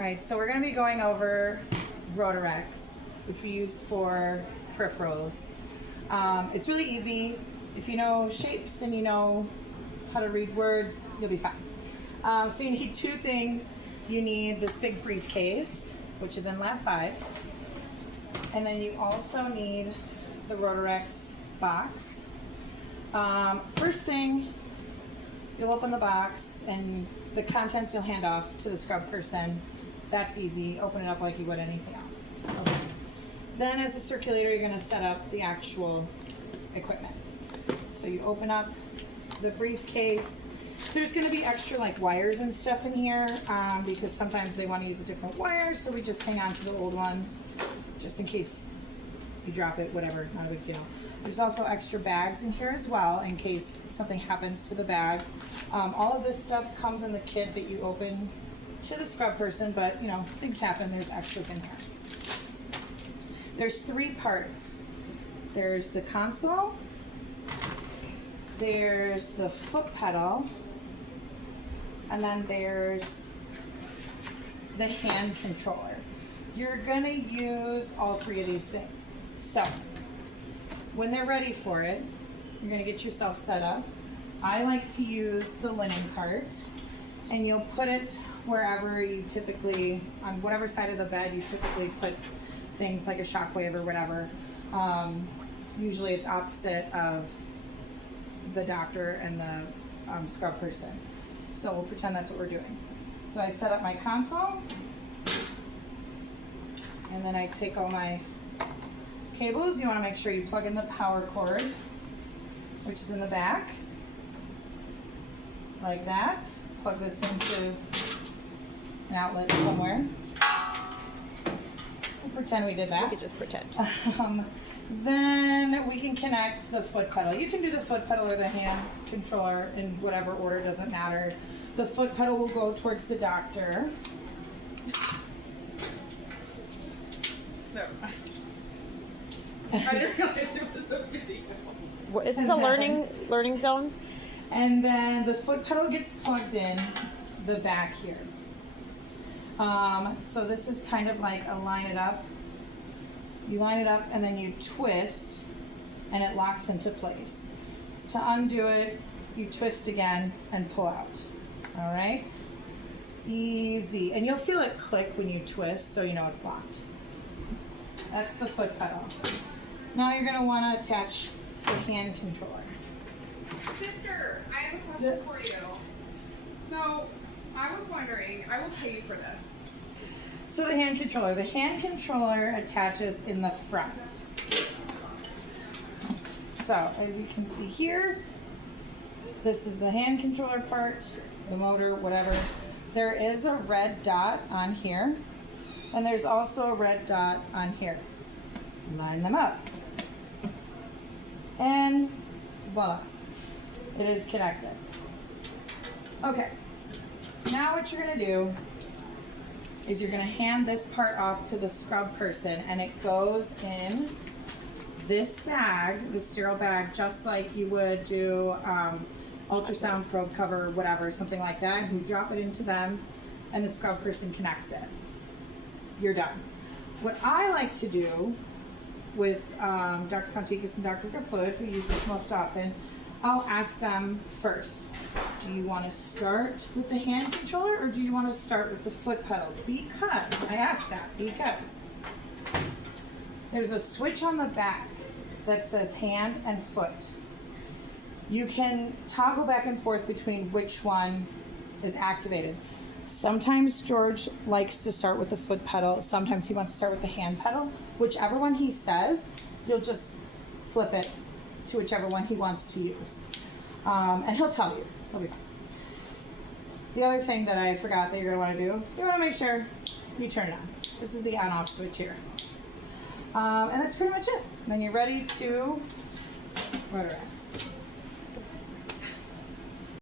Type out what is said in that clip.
All right, so we're going to be going over Rotarex, which we use for peripherals. It's really easy. If you know shapes and you know how to read words, you'll be fine. So you need two things. You need this big briefcase, which is in Lab 5. And then you also need the Rotarex box. First thing, you'll open the box and the contents you'll hand off to the scrub person. That's easy. Open it up like you would anything else. Okay. Then as a circulator, you're going to set up the actual equipment. So you open up the briefcase. There's going to be extra like wires and stuff in here because sometimes they want to use a different wire, so we just hang on to the old ones just in case you drop it, whatever, not a big deal. There's also extra bags in here as well in case something happens to the bag. All of this stuff comes in the kit that you open to the scrub person, but you know, things happen, there's extras in here. There's 3 parts. There's the console, there's the foot pedal, and then there's the hand controller. You're gonna use all 3 of these things. So, when they're ready for it, you're gonna get yourself set up. I like to use the linen cart, and you'll put it wherever you typically, on whatever side of the bed you typically put things like a shockwave or whatever. Usually it's opposite of the doctor and the scrub person. So we'll pretend that's what we're doing. So I set up my console, and then I take all my cables. You want to make sure you plug in the power cord, which is in the back, like that. Plug this into an outlet somewhere. We'll pretend we did that. We could just pretend. Then we can connect the foot pedal. You can do the foot pedal or the hand controller in whatever order, doesn't matter. The foot pedal will go towards the doctor. No. I didn't realize it was a video. What, is this a learning zone? And then the foot pedal gets plugged in the back here. So this is kind of like a line it up. You line it up and then you twist and it locks into place. To undo it, you twist again and pull out. All right? Easy. And you'll feel it click when you twist, so you know it's locked. That's the foot pedal. Now you're gonna wanna attach the hand controller. Sister, I have a question for you. So, I was wondering, I will pay you for this. So the hand controller attaches in the front. So as you can see here, this is the hand controller part, the motor, whatever. There is a red dot on here, and there's also a red dot on here. Line them up. And voila, it is connected. Okay, now what you're gonna do is you're gonna hand this part off to the scrub person, and it goes in this bag, the sterile bag, just like you would do ultrasound probe cover or whatever, something like that. You drop it into them and the scrub person connects it. You're done. What I like to do with Dr. Conticus and Dr. Gafoot, who use this most often, I'll ask them first, do you want to start with the hand controller or do you want to start with the foot pedal? Because, I ask that because there's a switch on the back that says hand and foot. You can toggle back and forth between which one is activated. Sometimes George likes to start with the foot pedal. Sometimes he wants to start with the hand pedal. Whichever one he says, you'll just flip it to whichever one he wants to use. And he'll tell you. He'll be fine. The other thing that I forgot that you're going to want to do, you want to make sure you turn it on. This is the on-off switch here. And that's pretty much it. And then you're ready to Rotarex.